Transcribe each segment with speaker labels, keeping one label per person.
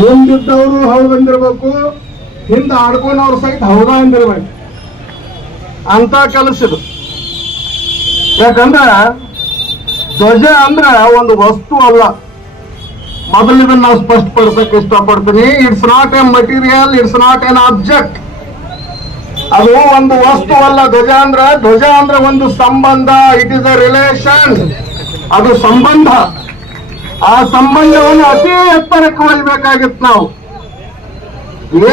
Speaker 1: ಮುಂದಿದ್ದವರು ಹೌದಂದಿರ್ಬೇಕು ಹಿಂದೆ ಆಡ್ಕೊಂಡವ್ರ ಸಹಿತ ಹೌದ ಅಂದಿರ್ಬೇಕು. ಅಂತ ಕೆಲಸ ಇದು. ಯಾಕಂದ್ರ ಧ್ವಜ ಅಂದ್ರ ಒಂದು ವಸ್ತು ಅಲ್ಲ. ಮೊದಲು ಇದನ್ನ ನಾವು ಸ್ಪಷ್ಟಪಡಿಸಕ್ ಇಷ್ಟಪಡ್ತೀನಿ. It's not a material it's not an object ಅದು ಒಂದು ವಸ್ತು ಅಲ್ಲ. ಧ್ವಜ ಅಂದ್ರ ಧ್ವಜ ಅಂದ್ರ ಒಂದು ಸಂಬಂಧ. ಇಟ್ ಇಸ್ ಅ ರಿಲೇಷನ್ ಅದು ಸಂಬಂಧ. ಆ ಸಂಬಂಧವನ್ನು ಅತಿ ಎತ್ತರಕ್ಕೆ ಒಯ್ಬೇಕಾಗಿತ್ತು ನಾವು.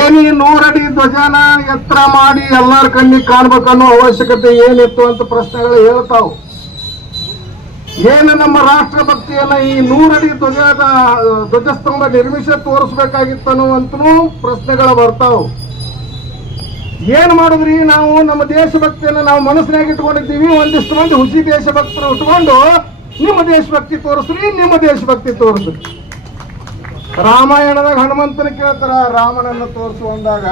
Speaker 1: ಏನಿ ನೂರಡಿ ಧ್ವಜನ ಎತ್ತರ ಮಾಡಿ ಎಲ್ಲರ ಕಣ್ಣಿಗೆ ಕಾಣ್ಬೇಕನ್ನೋ ಅವಶ್ಯಕತೆ ಏನಿತ್ತು ಅಂತ ಪ್ರಶ್ನೆಗಳು ಹೇಳ್ತಾವು. ಏನು ನಮ್ಮ ರಾಷ್ಟ್ರಭಕ್ತಿಯನ್ನ ಈ ನೂರಡಿ ಧ್ವಜದ, ಧ್ವಜಸ್ತಂಭ ನಿರ್ಮಿಸ ತೋರಿಸ್ಬೇಕಾಗಿತ್ತು ಅನ್ನುವಂತನೂ ಪ್ರಶ್ನೆಗಳು ಬರ್ತಾವು. ಏನ್ ಮಾಡಿದ್ರಿ ನಾವು ನಮ್ಮ ದೇಶಭಕ್ತಿಯನ್ನ ನಾವು ಮನಸ್ಸಿನಾಗ ಇಟ್ಕೊಂಡಿದ್ದೀವಿ, ಒಂದಿಷ್ಟು ಮಂದಿ ಹುಸಿ ದೇಶಭಕ್ತರು ಇಟ್ಕೊಂಡು ನಿಮ್ಮ ದೇಶಭಕ್ತಿ ತೋರಿಸ್ರಿ, ನಿಮ್ಮ ದೇಶಭಕ್ತಿ ತೋರಿಸ್ರಿ. ರಾಮಾಯಣದಾಗ ಹನುಮಂತನ ಕೇಳ್ತಾರ, ರಾಮನನ್ನ ತೋರಿಸು ಅಂದಾಗ,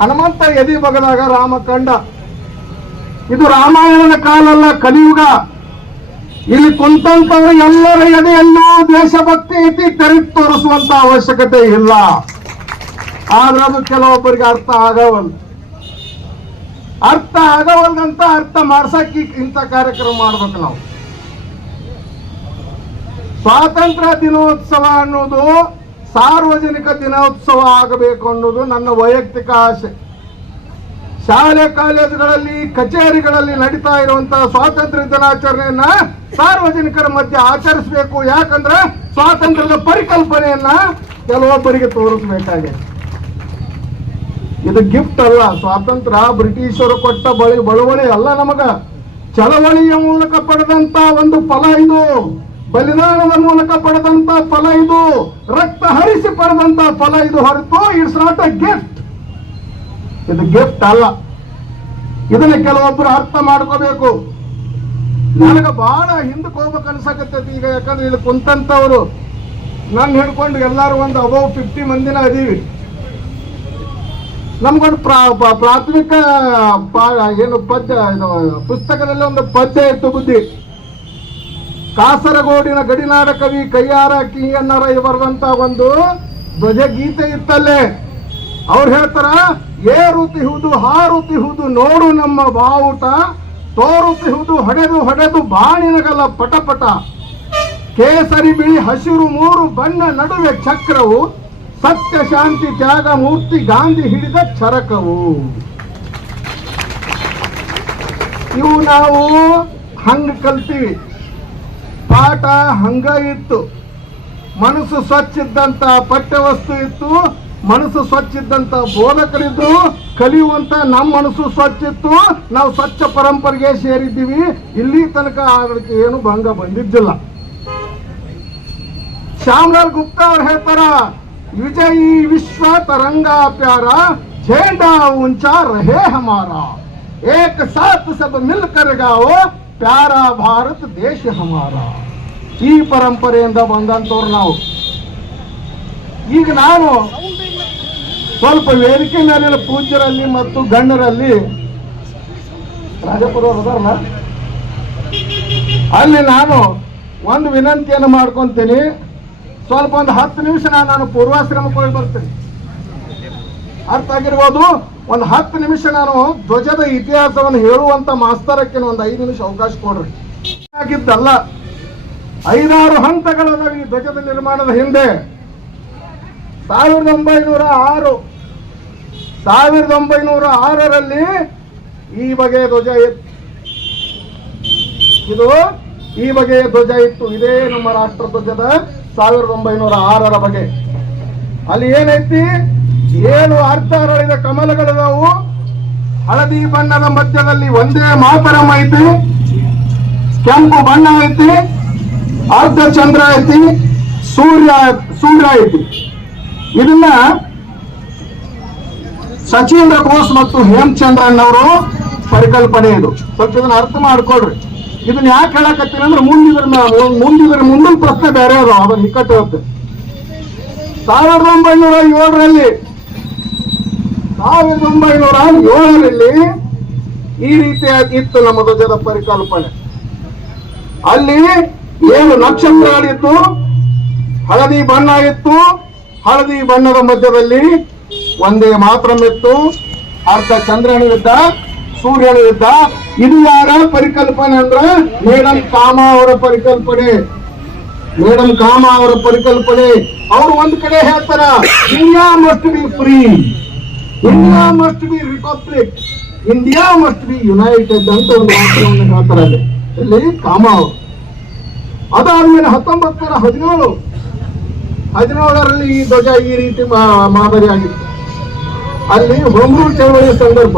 Speaker 1: ಹನುಮಂತ ಎದಿ ಬಗದಾಗ ರಾಮ ಕಂಡ. ಇದು ರಾಮಾಯಣದ ಕಾಲ ಅಲ್ಲ ಕಲಿಯುಗ. ಇಲ್ಲಿ ಕುಂತಂತವ್ರು ಎಲ್ಲರ ಎದೆಯಲ್ಲೂ ದೇಶಭಕ್ತಿ ಐತಿ ತೆರೆ ತೋರಿಸುವಂತ ಅವಶ್ಯಕತೆ ಇಲ್ಲ. ಆದ್ರೆ ಅದು ಕೆಲವೊಬ್ಬರಿಗೆ ಅರ್ಥ ಆಗವಲ್ ಅರ್ಥ ಆಗವಲ್ದಂತ ಅರ್ಥ ಮಾಡ್ಸಕ್ಕೆ ಇಂಥ ಕಾರ್ಯಕ್ರಮ ಮಾಡ್ಬೇಕು ನಾವು. ಸ್ವಾತಂತ್ರ್ಯ ದಿನೋತ್ಸವ ಅನ್ನೋದು ಸಾರ್ವಜನಿಕ ದಿನೋತ್ಸವ ಆಗಬೇಕು ಅನ್ನೋದು ನನ್ನ ವೈಯಕ್ತಿಕ ಆಸೆ. ಶಾಲೆ, ಕಾಲೇಜುಗಳಲ್ಲಿ, ಕಚೇರಿಗಳಲ್ಲಿ ನಡೀತಾ ಇರುವಂತಹ ಸ್ವಾತಂತ್ರ್ಯ ದಿನಾಚರಣೆಯನ್ನ ಸಾರ್ವಜನಿಕರ ಮಧ್ಯೆ ಆಚರಿಸಬೇಕು. ಯಾಕಂದ್ರೆ ಸ್ವಾತಂತ್ರ್ಯದ ಪರಿಕಲ್ಪನೆಯನ್ನ ಕೆಲವೊಬ್ಬರಿಗೆ ತೋರಿಸಬೇಕಾಗಿದೆ. ಇದು ಗಿಫ್ಟ್ ಅಲ್ಲ. ಸ್ವಾತಂತ್ರ್ಯ ಬ್ರಿಟಿಷರು ಕೊಟ್ಟ ಬಳಿ ಬಳುವಳಿ ಅಲ್ಲ ನಮಗ. ಚಳವಳಿಯ ಮೂಲಕ ಪಡೆದಂತ ಒಂದು ಫಲ ಇದು. ಬಲಿದಾನದ ಮೂಲಕ ಪಡೆದಂತ ಫಲ ಇದು. ರಕ್ತ ಹರಿಸಿ ಪಡೆದಂತ ಫಲ ಇದು ಹೊರತು ಇಟ್ಸ್ ನಾಟ್ ಅ ಗಿಫ್ಟ್ ಇದು ಗಿಫ್ಟ್ ಅಲ್ಲ. ಇದನ್ನ ಕೆಲವೊಬ್ರು ಅರ್ಥ ಮಾಡ್ಕೋಬೇಕು. ನನಗೆ ಬಹಳ ಹಿಂದಕ್ಕೆ ಹೋಗ್ಬೇಕು ಅನ್ಸಕತ್ತೈತಿ ಈಗ, ಯಾಕಂದ್ರೆ ಇಲ್ಲಿ ಕುಂತಂತವರು. ನನ್ನ ಹಿಡ್ಕೊಂಡು ಎಲ್ಲರೂ ಒಂದು ಅಬೌವ್ ಫಿಫ್ಟಿ ಮಂದಿನ ಅದೀವಿ ನಮ್ಗೊಂದು ಪ್ರಾ- ಪ್ರಾ- ಪ್ರಾಥಮಿಕ ಏನು ಪದ್ಯ, ಇದು ಪುಸ್ತಕದಲ್ಲಿ ಒಂದು ಪದ್ಯ ಇತ್ತು ಬುದ್ಧಿ. ಕಾಸರಗೋಡಿನ ಗಡಿನಾಡ ಕವಿ ಕೈಯಾರ ಕಿಂಗಣ್ಣರ ಬರೆದಂತ ಒಂದು ಧ್ವಜ ಗೀತೆ ಇತ್ತಲ್ಲೇ. ಅವ್ರು ಹೇಳ್ತಾರ ಏರುತಿಹುದು ಹಾರುತಿಹುದು ನೋಡು ನಮ್ಮ ಬಾವುಟ ತೋರುತಿಹುದು ಹೊಡೆದು ಹೊಡೆದು ಬಾಣಿನಗಲ ಪಟಪಟ. ಕೇಸರಿ ಬಿಳಿ ಹಸಿರು ಮೂರು ಬಣ್ಣ ನಡುವೆ ಚಕ್ರವು, ಸತ್ಯ ಶಾಂತಿ ತ್ಯಾಗ ಮೂರ್ತಿ ಗಾಂಧಿ ಹಿಡಿದ ಚರಕವು. ಇವು ನಾವು ಹಂಗ ಕಲ್ತೀವಿ. ಪಾಠ ಹಂಗ ಇತ್ತು ಮನಸ್ಸು ಸ್ವಚ್ಛ ಇದ್ದಂತ ಪಠ್ಯವಸ್ತು ಇತ್ತು ಮನಸ್ಸು ಸ್ವಚ್ಛ ಇದ್ದಂತ ಬೋಧಕರಿದ್ದು ಕಲಿಯುವಂತ ನಮ್ಮ ಮನಸ್ಸು ಸ್ವಚ್ಛ ಇತ್ತು ನಾವು ಸ್ವಚ್ಛ ಪರಂಪರೆಗೆ ಸೇರಿದ್ದೀವಿ ಇಲ್ಲಿ ತನಕ ಅದಕ್ಕೆ ಏನು ಭಂಗ ಬಂದಿದ್ದಿಲ್ಲ ಶ್ಯಾಮಲಾಲ್ ಗುಪ್ತಾ ಅವ್ರು ಹೇಳ್ತಾರ ವಿಜಯಿ ವಿಶ್ವ ತರಂಗ ಪ್ಯಾರ झेंडा ऊंचा रहे हमारा एक साथ सब मिलकर गाओ ಪ್ಯಾರಾ ಭಾರತ ದೇಶ ಹಮಾರ. ಈ ಪರಂಪರೆಯಿಂದ ಬಂದಂಥವ್ರು ನಾವು. ಈಗ ನಾನು ಸ್ವಲ್ಪ ವೇದಿಕೆ ಮೇಲಿನ ಪೂಜ್ಯರಲ್ಲಿ ಮತ್ತು ಗಣ್ಯರಲ್ಲಿ ರಾಜಪುರ ಅಲ್ಲಿ ನಾನು ಒಂದು ವಿನಂತಿಯನ್ನು ಮಾಡ್ಕೊಂತೀನಿ. ಸ್ವಲ್ಪ ಒಂದು ಹತ್ತು ನಿಮಿಷ ನಾನು ಪೂರ್ವಾಶ್ರಮಕ್ಕೆ ಹೋಗಿ ಬರ್ತೀನಿ. ಅರ್ಥ ಆಗಿರ್ಬೋದು? ಒಂದು ಹತ್ತು ನಿಮಿಷ ನಾನು ಧ್ವಜದ ಇತಿಹಾಸವನ್ನು ಹೇಳುವಂತ ಮಾಸ್ತರಕ್ಕೆ ಒಂದು ಐದು ನಿಮಿಷ ಅವಕಾಶ ಕೊಡ್ರಿ. ಆಗಿದ್ದಲ್ಲ, ಐದಾರು ಹಂತಗಳು ಈ ಧ್ವಜದ ನಿರ್ಮಾಣದ ಹಿಂದೆ. ಸಾವಿರದ ಒಂಬೈನೂರ ಆರು, ಸಾವಿರದ ಒಂಬೈನೂರ ಆರರಲ್ಲಿ ಈ ಬಗೆಯ ಧ್ವಜ ಇತ್ತು. ಇದು ಈ ಬಗೆಯ ಧ್ವಜ ಇತ್ತು. ಇದೇ ನಮ್ಮ ರಾಷ್ಟ್ರ ಧ್ವಜದ ಸಾವಿರದ ಒಂಬೈನೂರ ಆರರ ಬಗೆ. ಅಲ್ಲಿ ಏನೈತಿ? ಏಳು ಅರ್ಧರಳಿದ ಕಮಲಗಳಿದಾವು? ಹಳದಿ ಬಣ್ಣದ ಮಧ್ಯದಲ್ಲಿ ಒಂದೇ ಮಾತರಂ ಐತಿ, ಕೆಂಪು ಬಣ್ಣ ಐತಿ ಅರ್ಧ ಚಂದ್ರ ಐತಿ, ಸೂರ್ಯ ಸೂರ್ಯ ಐತಿ. ಇದನ್ನ ಸಚೀಂದ್ರ ಬೋಸ್ ಮತ್ತು ಹೇಮಚಂದ್ರನ್ ಅವರು ಪರಿಕಲ್ಪನೆ ಇದು. ಸ್ವಲ್ಪ ಇದನ್ನ ಅರ್ಥ ಮಾಡ್ಕೊಡ್ರಿ ಇದನ್ನ ಯಾಕೆ ಹೇಳಕತ್ತೀನಿ ಅಂದ್ರೆ ಮುಂದಿದ್ರ ಮುಂದಿದ್ರ ಮುಂದಿನ ಪ್ರಶ್ನೆ ಬೇರೆ ಅದು ಅದನ್ನ ನಿಕಟ ಸಾವಿರದ ಒಂಬೈನೂರ ಏಳರಲ್ಲಿ ಸಾವಿರದ ಒಂಬೈನೂರ ಏಳರಲ್ಲಿ ಈ ರೀತಿಯಾಗಿ ಇತ್ತು ನಮ್ಮ ಧ್ವಜದ ಪರಿಕಲ್ಪನೆ. ಅಲ್ಲಿ ಏಳು ನಕ್ಷತ್ರಗಳಿತ್ತು, ಹಳದಿ ಬಣ್ಣ ಇತ್ತು ಹಳದಿ ಬಣ್ಣದ ಮಧ್ಯದಲ್ಲಿ ಒಂದೇ ಮಾತ್ರ ಇತ್ತು ಅರ್ಧ ಸೂರ್ಯನ ಸೂರ್ಯನಿದ್ದ ಇದು ಯಾರ ಪರಿಕಲ್ಪನೆ ಅಂದ್ರ ಮೇಡಮ್ ಕಾಮ ಅವರ ಪರಿಕಲ್ಪನೆ. ಮೇಡಮ್ ಕಾಮ ಅವರ ಪರಿಕಲ್ಪನೆ. ಅವರು ಒಂದ್ ಕಡೆ ಹೇಳ್ತಾರ India must be free India must be republic India must be united ಅಂತ ಒಂದು ವಾಕ್ಯವನ್ನು ಹೇಳ್ತಾರೆ. ಅಲ್ಲಿ ಇಲ್ಲಿ ಕಾಮ ಅದಾದ್ಮೇಲೆ ಹತ್ತೊಂಬತ್ತು ನೂರ ಹದಿನೇಳು. ಹದಿನೇಳರಲ್ಲಿ ಈ ಧ್ವಜ ಈ ರೀತಿ ಮಾ- ಮಾದರಿಯಾಗಿತ್ತು ಅಲ್ಲಿ ಹೋಮ್ ರೂಲ್ ಚಳವಳಿಯ ಸಂದರ್ಭ.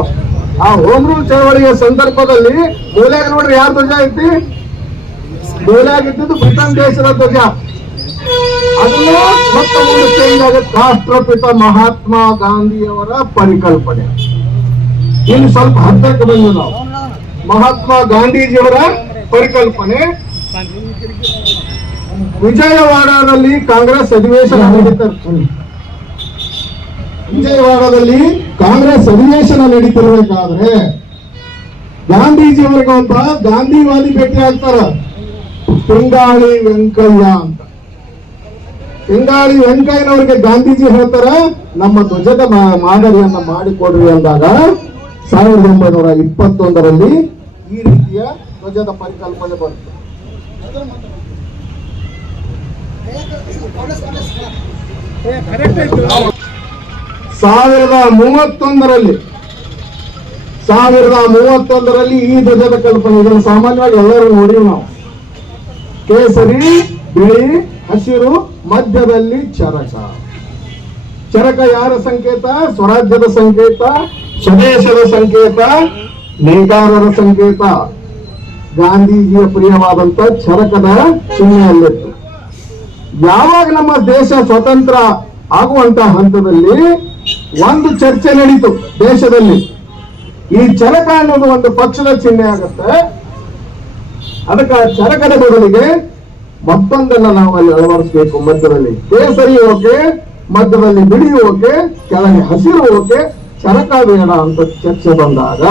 Speaker 1: ಆ ಹೋಮ್ ರೂಲ್ ಚಳವಳಿಯ ಸಂದರ್ಭದಲ್ಲಿ ಮೂಲೆಯಾಗ ನೋಡ್ರಿ ಯಾರು ಧ್ವಜ ಐತಿ? ಮೂಲೆಯಾಗಿದ್ದು ಬ್ರಿಟನ್ ದೇಶದ ಧ್ವಜ. ರಾಷ್ಟ್ರಪಿತ ಮಹಾತ್ಮ ಗಾಂಧಿಯವರ ಪರಿಕಲ್ಪನೆ. ಇಲ್ಲಿ ಸ್ವಲ್ಪ ಹತ್ತಕ್ಕೆ ಬಂದು ನಾವು. ಮಹಾತ್ಮ ಗಾಂಧೀಜಿಯವರ ಪರಿಕಲ್ಪನೆ. ವಿಜಯವಾಡದಲ್ಲಿ ಕಾಂಗ್ರೆಸ್ ಅಧಿವೇಶನ ನಡೀತಾರೆ ವಿಜಯವಾಡದಲ್ಲಿ ಕಾಂಗ್ರೆಸ್ ಅಧಿವೇಶನ ನಡೀತಿರ್ಬೇಕಾದ್ರೆ ಗಾಂಧೀಜಿಯವರಿಗೆ ಒಬ್ಬ ಗಾಂಧಿವಾದಿ ಭೇಟಿ ಆಗ್ತಾರ. ಪಿಂಗಾಳಿ ವೆಂಕಯ್ಯ ಅಂತ. ಪಿಂಗಾಳಿ ವೆಂಕಯ್ಯನವರಿಗೆ ಗಾಂಧೀಜಿ ಹೇಳ್ತಾರ, ನಮ್ಮ ಧ್ವಜದ ಮಾದರಿಯನ್ನ ಮಾಡಿಕೊಡ್ರಿ ಅಂದಾಗ ಸಾವಿರದ ಒಂಬೈನೂರ ಇಪ್ಪತ್ತೊಂದರಲ್ಲಿ ಈ ರೀತಿಯ ಧ್ವಜದ ಪರಿಕಲ್ಪನೆ ಬಂತು. ಸಾವಿರದ ಮೂವತ್ತೊಂದರಲ್ಲಿ ಸಾವಿರದ ಮೂವತ್ತೊಂದರಲ್ಲಿ ಈ ಧ್ವಜದ ಕಲ್ಪನೆ ಇದನ್ನು ಸಾಮಾನ್ಯವಾಗಿ ಎಲ್ಲರೂ ನೋಡಿವಿ ನಾವು. ಕೇಸರಿ, ಬಿಳಿ, ಹಸಿರು ಮಧ್ಯದಲ್ಲಿ ಚರಕ. ಚರಕ ಯಾರ ಸಂಕೇತ? ಸ್ವರಾಜ್ಯದ ಸಂಕೇತ, ಸ್ವದೇಶದ ಸಂಕೇತ, ನೇಕಾರರ ಸಂಕೇತ. ಗಾಂಧೀಜಿಯ ಪ್ರಿಯವಾದಂತ ಚರಕದ ಚಿಹ್ನೆಯಲ್ಲಿತ್ತು. ಯಾವಾಗ ನಮ್ಮ ದೇಶ ಸ್ವತಂತ್ರ ಆಗುವಂತ ಹಂತದಲ್ಲಿ ಒಂದು ಚರ್ಚೆ ನಡೀತು ದೇಶದಲ್ಲಿ. ಈ ಚರಕ ಅನ್ನೋದು ಒಂದು ಪಕ್ಷದ ಚಿಹ್ನೆ ಆಗುತ್ತೆ. ಅದಕ್ಕೆ ಚರಕದ ಬದಲಿಗೆ ಮತ್ತೊಂದನ್ನ ನಾವು ಅಲ್ಲಿ ಅಳವಡಿಸಬೇಕು ಮಧ್ಯದಲ್ಲಿ. ಕೇಸರಿ ಓಕೆ ಮಧ್ಯದಲ್ಲಿ ಬಿಳಿ ಕೆಳಗೆ ಹಸಿರು ಓಕೆ ಚರಕ ಬೇಡ ಅಂತ ಚರ್ಚೆ ಬಂದಾಗ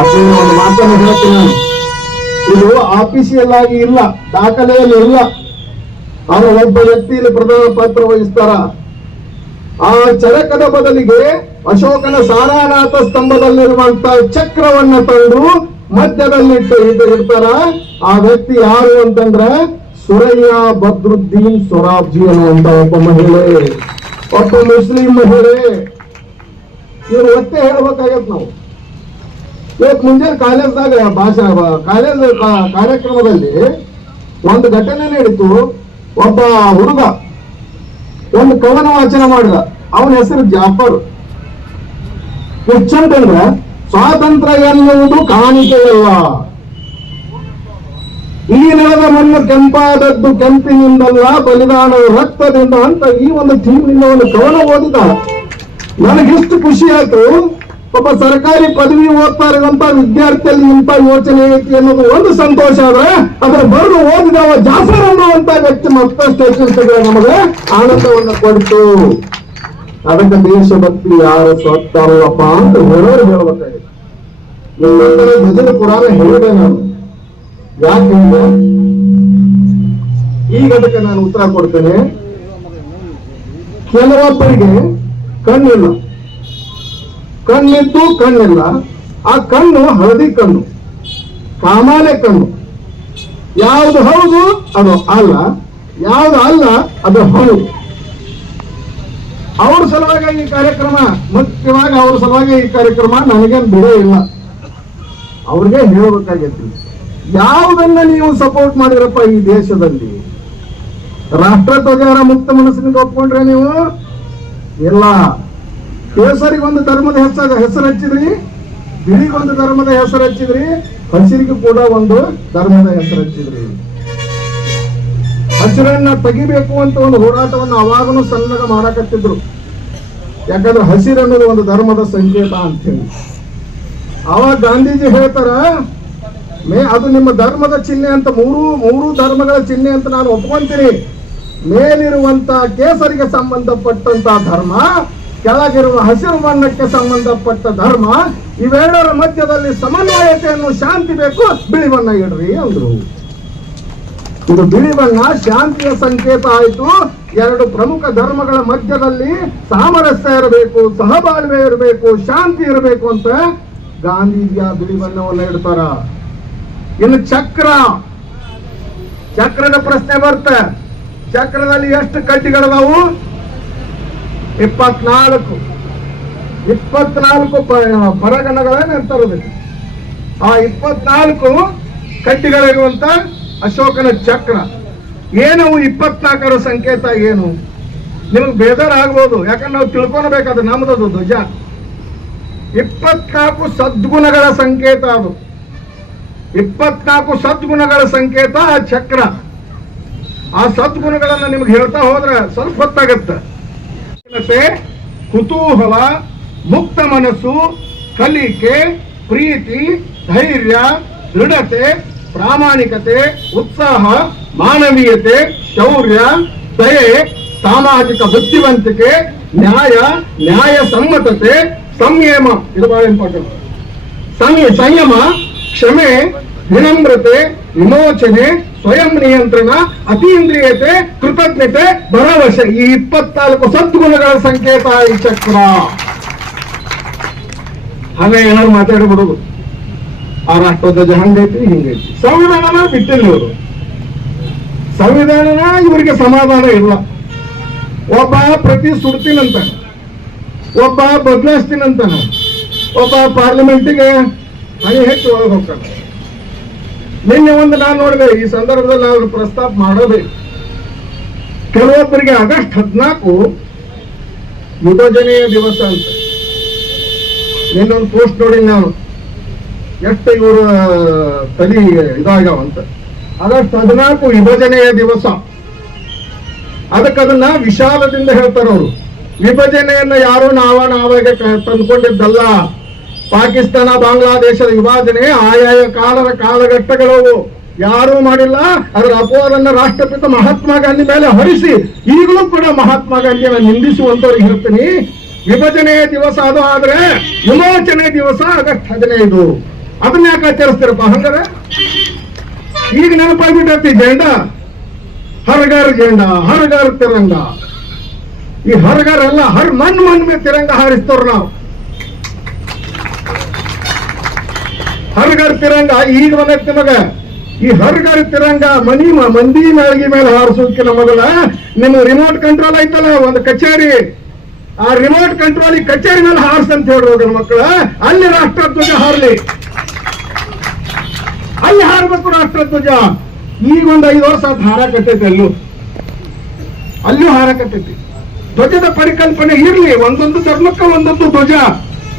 Speaker 1: ಅದೇ ಒಂದು ಮಾತನ್ನು ಹೇಳ್ತೀನಿ. ಇದು ಆಫೀಸಿಯಲ್ ಆಗಿ ಇಲ್ಲ, ದಾಖಲೆಯಲ್ಲಿ ಇಲ್ಲ. ಅವರ ಒಬ್ಬ ವ್ಯಕ್ತಿಯಲ್ಲಿ ಪ್ರಧಾನ ಪಾತ್ರ ವಹಿಸ್ತಾರ. ಆ ಚರಕದ ಬದಲಿಗೆ ಅಶೋಕನ ಸಾರಾನಾಥ ಸ್ತಂಭದಲ್ಲಿರುವಂತಹ ಚಕ್ರವನ್ನ ತಂದು ಮಧ್ಯದಲ್ಲಿಟ್ಟು ಇದು ಇಡ್ತಾರ ಆ ವ್ಯಕ್ತಿ ಯಾರು ಅಂತಂದ್ರೆ ಸುರಯ್ಯ ಬದ್ರುದ್ದೀನ್ ಸೊರಾಬ್ಜಿ ಅನ್ನುವಂತ ಒಬ್ಬ ಮಹಿಳೆ. ಒಬ್ಬ ಮುಸ್ಲಿಂ ಮಹಿಳೆ. ಇವ್ರು ಒತ್ತೆ ಹೇಳ್ಬೇಕಾಗತ್ ನಾವು. ಇವತ್ತು ಮುಂಜಾನೆ ಕಾಲೇಜ್ದಾಗ, ಭಾಷಾ, ಕಾಲೇಜ್ ಕಾರ್ಯಕ್ರಮದಲ್ಲಿ ಒಂದು ಘಟನೆ ನಡೀತು. ಒಬ್ಬ ಹುಡುಗ ಒಂದು ಕವನ ವಾಚನ ಮಾಡಿದ. ಅವನ ಹೆಸರು ಜಾಫರ್. ಎಷ್ಟಂತಂದ್ರೆ ಸ್ವಾತಂತ್ರ್ಯ ಎನ್ನುವುದು ಕಾಣಿಕೆಯಲ್ಲ. ಈ ನೆಲದ ಮಣ್ಣು ಕೆಂಪಾದದ್ದು ಕೆಂಪಿನಿಂದಲ್ಲ ಬಲಿದಾನ ರಕ್ತದಿಂದ ಅಂತ ಈ ಒಂದು ಥೀಮ್ನಿಂದ ಒಂದು ಕವನ ಓದಿದ ನನಗಿಷ್ಟು ಖುಷಿ ಆಯ್ತು. ಒಬ್ಬ ಸರ್ಕಾರಿ ಪದವಿ ಓದ್ತಾ ಇರುವಂತ ವಿದ್ಯಾರ್ಥಿಯಲ್ಲಿ ಇಂಥ ಯೋಚನೆ ಐತಿ ಅನ್ನೋದು ಒಂದು ಸಂತೋಷ ಆದ್ರೆ ಅದರ ಬರೆದು ಓದಿದವ ಜಾಸರ ಅನ್ನುವಂತ ವ್ಯಕ್ತಿ ಮತ್ತಷ್ಟು ಹೆಚ್ಚಿಸ್ತದೆ ನಮಗೆ ಆನಂದವನ್ನು ಕೊಡ್ತು. ಅದಕ್ಕೆ ದೇಶಭಕ್ತಿ ಯಾರು ಸತ್ತಾರಲ್ಲಪ್ಪ ಅಂತ ಹೇಳೋರು ಹೇಳ್ಬೇಕಾಗಿದೆ. ಮೊದಲ ಪುರಾಣ ಹೇಳಿದೆ ನಾನು. ಯಾಕೆ ಈಗ ಅದಕ್ಕೆ ನಾನು ಉತ್ತರ ಕೊಡ್ತೇನೆ. ಕೆಲವೊಬ್ಬರಿಗೆ ಕಣ್ಣಿಲ್ಲ. ಕಣ್ಣಿತ್ತು ಕಣ್ಣಿಲ್ಲ. ಆ ಕಣ್ಣು ಹಳದಿ ಕಣ್ಣು. ಕಾಮಾಲೆ ಕಣ್ಣು. ಯಾವುದು ಹೌದು ಅದು ಅಲ್ಲ. ಯಾವುದು ಅಲ್ಲ ಅದು ಹೌದು. ಅವ್ರ ಸಲುವಾಗಿ ಈ ಕಾರ್ಯಕ್ರಮ, ಮುಖ್ಯವಾಗಿ ಅವ್ರ ಸಲುವಾಗಿ ಈ ಕಾರ್ಯಕ್ರಮ ನನಗೇನು ಬಿಡೇ ಇಲ್ಲ. ಅವ್ರಿಗೆ ಹೇಳಬೇಕಾಗೈತಿ. ಯಾವುದನ್ನ ನೀವು ಸಪೋರ್ಟ್ ಮಾಡಿರಪ್ಪ ಈ ದೇಶದಲ್ಲಿ? ರಾಷ್ಟ್ರ ಧ್ವಜಾರ ಮುಕ್ತ ಮನಸ್ಸಿನಿಂದ ಒಪ್ಕೊಂಡ್ರೆ ನೀವು? ಇಲ್ಲ. ಕೇಸರಿಗೆ ಒಂದು ಧರ್ಮದ ಹೆಸರು ಹೆಸರು ಹಚ್ಚಿದ್ರಿ? ಬಿಳಿಗೊಂದು ಧರ್ಮದ ಹೆಸರು ಹಚ್ಚಿದ್ರಿ? ಹಸಿರಿಗೆ ಕೂಡ ಒಂದು ಧರ್ಮದ ಹೆಸರು ಹಚ್ಚಿದ್ರಿ. ಹಸಿರನ್ನ ತೆಗಿಬೇಕು ಅಂತ ಒಂದು ಹೋರಾಟವನ್ನು ಅವಾಗನೂ ಸಣ್ಣಗ ಮಾಡಕತ್ತಿದ್ರು. ಯಾಕಂದ್ರೆ ಹಸಿರು ಅನ್ನೋದು ಒಂದು ಧರ್ಮದ ಸಂಕೇತ ಅಂತ ಹೇಳಿ ಅವಾಗ ಗಾಂಧೀಜಿ ಹೇಳ್ತಾರ, ಮೇ, ಅದು ನಿಮ್ಮ ಧರ್ಮದ ಚಿಹ್ನೆ ಅಂತ, ಮೂರು ಮೂರು ಧರ್ಮಗಳ ಚಿಹ್ನೆ ಅಂತ ನಾನು ಒಪ್ಕೊಂತೀನಿ. ಮೇಲಿರುವಂತ ಕೇಸರಿಗೆ ಸಂಬಂಧಪಟ್ಟಂತ ಧರ್ಮ, ಕೆಳಗಿರುವ ಹಸಿರು ಬಣ್ಣಕ್ಕೆ ಸಂಬಂಧಪಟ್ಟ ಧರ್ಮ, ಇವೆರಡರ ಮಧ್ಯದಲ್ಲಿ ಸಮನ್ವಯತೆಯನ್ನು, ಶಾಂತಿ ಬೇಕು, ಬಿಳಿ ಬಣ್ಣ ಇಡ್ರಿ ಅಂದ್ರು. ಇದು ಬಿಳಿ ಬಣ್ಣ ಶಾಂತಿಯ ಸಂಕೇತ ಆಯಿತು. ಎರಡು ಪ್ರಮುಖ ಧರ್ಮಗಳ ಮಧ್ಯದಲ್ಲಿ ಸಾಮರಸ್ಯ ಇರಬೇಕು, ಸಹಬಾಳ್ವೆ ಇರಬೇಕು, ಶಾಂತಿ ಇರಬೇಕು ಅಂತ ಗಾಂಧೀಜಿಯ ಬಿಳಿ ಬಣ್ಣವನ್ನು ಇಡ್ತಾರ. ಇನ್ನು ಚಕ್ರ. ಚಕ್ರದ ಪ್ರಶ್ನೆ ಬರ್ತ ಚಕ್ರದಲ್ಲಿ ಎಷ್ಟು ಕಡ್ಡಿಗಳದಾವು? ಇಪ್ಪತ್ನಾಲ್ಕು. ಇಪ್ಪತ್ನಾಲ್ಕು ಪ- ಪರಗಣಗಳನ್ನ ಅಂತಾರದು ಆ ಇಪ್ಪತ್ನಾಲ್ಕು ಕಡ್ಡಿಗಳಿರುವಂತ ಅಶೋಕನ ಚಕ್ರ. ಏನವು ಇಪ್ಪತ್ನಾಲ್ಕರ ಸಂಕೇತ ಏನು? ನಿಮಗೆ ಬೇಜಾರ ಆಗ್ಬೋದು ಯಾಕಂದ್ರೆ ನಾವು ತಿಳ್ಕೊಳ್ಬೇಕಾದ್ರೆ ನಮ್ದದು ಧ್ವಜ. ಇಪ್ಪತ್ನಾಲ್ಕು ಸದ್ಗುಣಗಳ ಸಂಕೇತ ಅದು. ಇಪ್ಪತ್ನಾಲ್ಕು ಸದ್ಗುಣಗಳ ಸಂಕೇತ ಆ ಚಕ್ರ. ಆ ಸದ್ಗುಣಗಳನ್ನ ನಿಮ್ಗೆ ಹೇಳ್ತಾ ಹೋದ್ರೆ ಸ್ವಲ್ಪ ಹೊತ್ತಾಗತ್ತೆ. ಕುತೂಹಲ, ಮುಕ್ತ ಮನಸ್ಸು, ಕಲಿಕೆ, ಪ್ರೀತಿ, ಧೈರ್ಯ, ದೃಢತೆ ಪ್ರಾಮಾಣಿಕತೆ, ಉತ್ಸಾಹ, ಮಾನವೀಯತೆ, ಶೌರ್ಯ, ದಯೆ, ಸಾಮಾಜಿಕ ಬುದ್ಧಿವಂತಿಕೆ, ನ್ಯಾಯ ನ್ಯಾಯ ಸಮ್ಮತತೆ, ಸಂಯಮ. ಇದು ಬಹಳ ಇಂಪಾರ್ಟೆಂಟ್ ಸಂಯ, ಸಂಯಮ, ಕ್ಷಮೆ, ವಿನಮ್ರತೆ, ವಿಮೋಚನೆ, ಸ್ವಯಂ ನಿಯಂತ್ರಣ, ಅತೀಂದ್ರಿಯತೆ, ಕೃತಜ್ಞತೆ, ಭರವಸೆ. ಈ ಇಪ್ಪತ್ನಾಲ್ಕು ಸದ್ಗುಣಗಳ ಸಂಕೇತ ಈ ಚಕ್ರ. ಹಾಗೆ ಏನಾದ್ರು ಮಾತಾಡ್ಬಿಡೋದು. ಆ ರಾಷ್ಟ್ರಧ್ವಜ ಹಂಗೈತಿ ಹಿಂಗೈತಿ ಸಂವಿಧಾನನ ಬಿಟ್ಟಿಲ್ಲ ಇವರು. ಸಂವಿಧಾನನ ಇವರಿಗೆ ಸಮಾಧಾನ ಇಲ್ಲ. ಒಬ್ಬ ಪ್ರತಿ ಸುಡ್ತೀನಂತಾನೆ. ಒಬ್ಬ ಬದಲಾಯಿಸ್ತೀನಂತಾನೆ ಒಬ್ಬ ಪಾರ್ಲಿಮೆಂಟಿಗೆ ಹಣಿ ಹೆಚ್ಚು ಒಳಗೆ ಹೋಗ್ತಾನೆ. ನಿನ್ನೆ ಒಂದು ನಾನು ನೋಡಿದೆ, ಈ ಸಂದರ್ಭದಲ್ಲಿ ಅವರು ಪ್ರಸ್ತಾಪ ಮಾಡೋದೇ ಕೆಲವೊಬ್ಬರಿಗೆ ಆಗಸ್ಟ್ ಹದಿನಾಲ್ಕು ಯುವಜನೆಯ ದಿವಸ ಅಂತ. ನಿನ್ನೊಂದು ಪೋಸ್ಟ್ ನೋಡಿ ನಾನು. ಎಷ್ಟು ಇವರು ತಲಿ ಇದಾಗವಂತ ಆಗಸ್ಟ್ ಹದಿನಾಲ್ಕು ವಿಭಜನೆಯ ದಿವಸ. ಅದಕ್ಕದನ್ನ ವಿಶಾಲದಿಂದ ಹೇಳ್ತಾರೆ ಅವರು. ವಿಭಜನೆಯನ್ನ ಯಾರು ನಾವ ನಾವಾಗ ತಂದ್ಕೊಂಡಿದ್ದಲ್ಲ. ಪಾಕಿಸ್ತಾನ, ಬಾಂಗ್ಲಾದೇಶದ ವಿಭಜನೆ ಆಯಾಯ ಕಾಲದ ಕಾಲಘಟ್ಟಗಳವು. ಯಾರೂ ಮಾಡಿಲ್ಲ. ಅದರ ಅಪವಾದನ್ನ ರಾಷ್ಟ್ರಪಿತ ಮಹಾತ್ಮ ಗಾಂಧಿ ಮೇಲೆ ಹೊರಿಸಿ ಈಗಲೂ ಕೂಡ ಮಹಾತ್ಮ ಗಾಂಧಿಯನ್ನು ನಿಂದಿಸುವಂತವ್ರಿಗೆ ಹೇಳ್ತೀನಿ. ವಿಭಜನೆಯ ದಿವಸ ಅದು ಆದ್ರೆ ವಿಮೋಚನೆ ದಿವಸ ಆಗಸ್ಟ್ ಹದಿನೈದು. ಅದನ್ನ ಯಾಕೆ ಆಚರಿಸ್ತೀರಪ್ಪ? ಹಂಗಾರೆ? ಈಗ ನೆನಪಾಗ್ಬಿಟ್ಟೈತಿ ಜೆಂಡ ಹರಗಾರ ಜೆಂಡ ಹರಗಾರ ತಿರಂಗ. ಈ ಹರಗಾರ ಎಲ್ಲ ಹರ್ ಮಣ್ ಮಣ್ ಮೇಲೆ ತಿರಂಗ ಹಾರಿಸ್ತವ್ರ ನಾವು. ಹರಗಾರ ತಿರಂಗ, ಈಗ ಬಂದೈತಿ ನಿಮಗ ಈ ಹರಗಾರ ತಿರಂಗ ಮನಿ ಮಂದಿ ಮ್ಯಾಳ್ಗಿ ಮೇಲೆ ಹಾರಿಸೋದಕ್ಕಿಂತ ಮೊದಲ, ನಿಮ್ಮ ರಿಮೋಟ್ ಕಂಟ್ರೋಲ್ ಐತಲ್ಲ ಒಂದು ಕಚೇರಿ. ಆ ರಿಮೋಟ್ ಕಂಟ್ರೋಲ್ ಈ ಕಚೇರಿ ಮೇಲೆ ಹಾರಿಸ್ ಅಂತ ಹೇಳ್ರಿ ಮಕ್ಕಳ. ಅಲ್ಲಿ ರಾಷ್ಟ್ರಧ್ವಜ ಹಾರ್ಲಿ. ಅಲ್ಲಿ ಹಾರಬೇಕು ರಾಷ್ಟ್ರಧ್ವಜ ಈಗ ಒಂದು ಐದು ವರ್ಷ ಅದು ಹಾರ ಕಟ್ಟೈತಿ ಅಲ್ಲೂ. ಅಲ್ಲೂ ಹಾರ ಕಟ್ಟೈತಿ. ಧ್ವಜದ ಪರಿಕಲ್ಪನೆ ಇರಲಿ, ಒಂದೊಂದು ಧರ್ಮಕ್ಕೆ ಒಂದೊಂದು ಧ್ವಜ.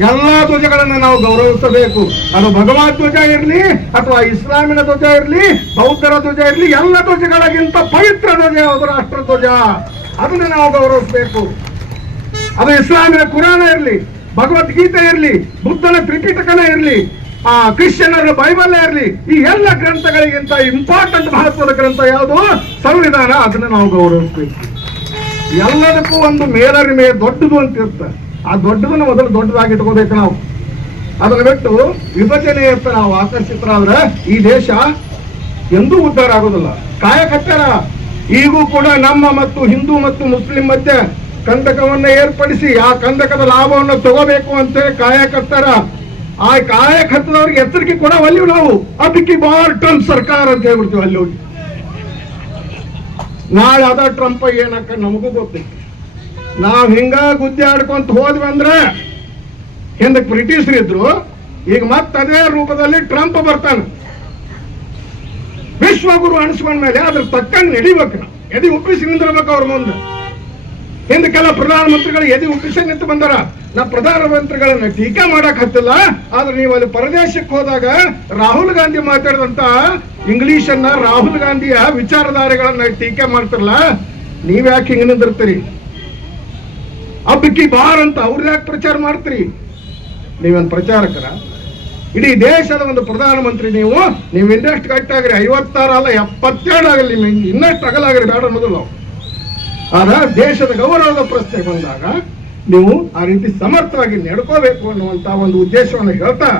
Speaker 1: ಎಲ್ಲಾ ಧ್ವಜಗಳನ್ನ ನಾವು ಗೌರವಿಸಬೇಕು. ಅದು ಭಗವದ್ ಧ್ವಜ ಇರಲಿ, ಅಥವಾ ಇಸ್ಲಾಮಿನ ಧ್ವಜ ಇರಲಿ, ಬೌದ್ಧರ ಧ್ವಜ ಇರಲಿ, ಎಲ್ಲ ಧ್ವಜಗಳಿಗಿಂತ ಪವಿತ್ರ ಧ್ವಜ ಯಾವುದು ರಾಷ್ಟ್ರ ಧ್ವಜ? ಅದನ್ನ ನಾವು ಗೌರವಿಸಬೇಕು. ಅದು ಇಸ್ಲಾಮಿನ ಕುರಾನ ಇರಲಿ, ಭಗವದ್ಗೀತೆ ಇರಲಿ, ಬುದ್ಧನ ತ್ರಿಪಿಟಕನ ಇರಲಿ ಆ ಕ್ರಿಶ್ಚಿಯನರ ಬೈಬಲ್ ಇರಲಿ, ಈ ಎಲ್ಲ ಗ್ರಂಥಗಳಿಗಿಂತ ಇಂಪಾರ್ಟೆಂಟ್ ಮಹತ್ವದ ಗ್ರಂಥ ಯಾವುದು? ಸಂವಿಧಾನ, ಅದನ್ನ ನಾವು ಗೌರವಿಸಬೇಕು. ಎಲ್ಲದಕ್ಕೂ ಒಂದು ಮೇಲರಿಮೆ ದೊಡ್ಡದು ಅಂತ ಇರುತ್ತೆ ಆ ದೊಡ್ಡದನ್ನು ಮೊದಲು ದೊಡ್ಡದಾಗಿ ಇಟ್ಕೋಬೇಕು ನಾವು. ಅದನ್ನು ಬಿಟ್ಟು ವಿಭಜನೆ ಅಂತ ನಾವು ಆಕರ್ಷಿತರಾದ್ರೆ ಈ ದೇಶ ಎಂದೂ ಉದ್ಧಾರ ಆಗೋದಿಲ್ಲ. ಕಾಯಕತ್ತರ ಈಗೂ ಕೂಡ ನಮ್ಮ ಮತ್ತು ಹಿಂದೂ ಮತ್ತು ಮುಸ್ಲಿಂ ಮಧ್ಯೆ ಕಂದಕವನ್ನ ಏರ್ಪಡಿಸಿ ಆ ಕಂದಕದ ಲಾಭವನ್ನು ತಗೋಬೇಕು ಅಂತ ಕಾಯಕತ್ತರ ಆ ಕಾಯಕತ್ತದವ್ರಿಗೆ ಎಚ್ಚರಿಕೆ ಕೂಡ ಅಲ್ಲಿ ನಾವು. ಅದಕ್ಕೆ ಬಾರ್ ಟ್ರಂಪ್ ಸರ್ಕಾರ ಅಂತ ಹೇಳ್ಬಿಡ್ತೀವಿ ಅಲ್ಲಿ ಹೋಗಿ. ನಾಳೆ ಅದ ಟ್ರಂಪ್ ಏನಕ್ಕ ನಮಗೂ ಗೊತ್ತೈತಿ. ನಾವ್ ಹಿಂಗ ಗುದ್ದಿ ಆಡ್ಕೊಂತ ಹೋದ್ವಿ ಅಂದ್ರೆ ಹಿಂದಕ್ಕೆ ಬ್ರಿಟಿಷರು ಇದ್ರು. ಈಗ ಮತ್ತೆ ಅದೇ ರೂಪದಲ್ಲಿ ಟ್ರಂಪ್ ಬರ್ತಾನೆ. ವಿಶ್ವಗುರು ಅನಿಸ್ಕೊಂಡ ಮೇಲೆ ಅದ್ರ ತಕ್ಕಂಗೆ ನಡಿಬೇಕು ಎದಿ ಉಪ್ಪಿಸಿ ನಿಂದಿರ್ಬೇಕು ಅವ್ರ ಮುಂದೆ. ಹಿಂದಕ್ಕೆಲ್ಲ ಪ್ರಧಾನಮಂತ್ರಿಗಳು ಎದಿ ಉಪ್ಪಿಸಿ ನಿಂತು ಬಂದಾರ. ನಾ ಪ್ರಧಾನಮಂತ್ರಿಗಳನ್ನ ಟೀಕೆ ಮಾಡಕ್ ಹತ್ತಿಲ್ಲ, ಆದ್ರೆ ನೀವು ಅಲ್ಲಿ ಪರದೇಶಕ್ಕೆ ಹೋದಾಗ ರಾಹುಲ್ ಗಾಂಧಿ ಮಾತಾಡಿದಂತ ಇಂಗ್ಲಿಷ್ ಅನ್ನ ರಾಹುಲ್ ಗಾಂಧಿಯ ವಿಚಾರಧಾರೆಗಳನ್ನ ಟೀಕೆ ಮಾಡ್ತಿರಲ್ಲ ನೀವ್ ಯಾಕೆ ಹಿಂಗ ನಿಂದಿರ್ತೀರಿ? ಹಬ್ಬಕ್ಕಿ ಬಾರ್ ಅಂತ ಅವ್ರ ಯಾಕೆ ಪ್ರಚಾರ ಮಾಡ್ತೀರಿ? ನೀವೇನ್ ಪ್ರಚಾರಕರ? ಇಡೀ ದೇಶದ ಒಂದು ಪ್ರಧಾನಮಂತ್ರಿ ನೀವು ನೀವು ಇನ್ನೆಷ್ಟು ಗಟ್ಟಾಗ್ರಿ? ಐವತ್ತಾರು ಅಲ್ಲ, ಎಪ್ಪತ್ತೇಳು ಆಗಲಿ ಇನ್ನಷ್ಟು ಅಗಲಾಗ್ರಿ ಬೇಡ ಅನ್ನೋದಿಲ್ಲ ಆದ್ರೆ ದೇಶದ ಗೌರವದ ಪ್ರಶ್ನೆ ಬಂದಾಗ ನೀವು ಆ ರೀತಿ ಸಮರ್ಥವಾಗಿ ನಡ್ಕೋಬೇಕು ಅನ್ನುವಂತ ಒಂದು ಉದ್ದೇಶವನ್ನು ಹೇಳ್ತಾ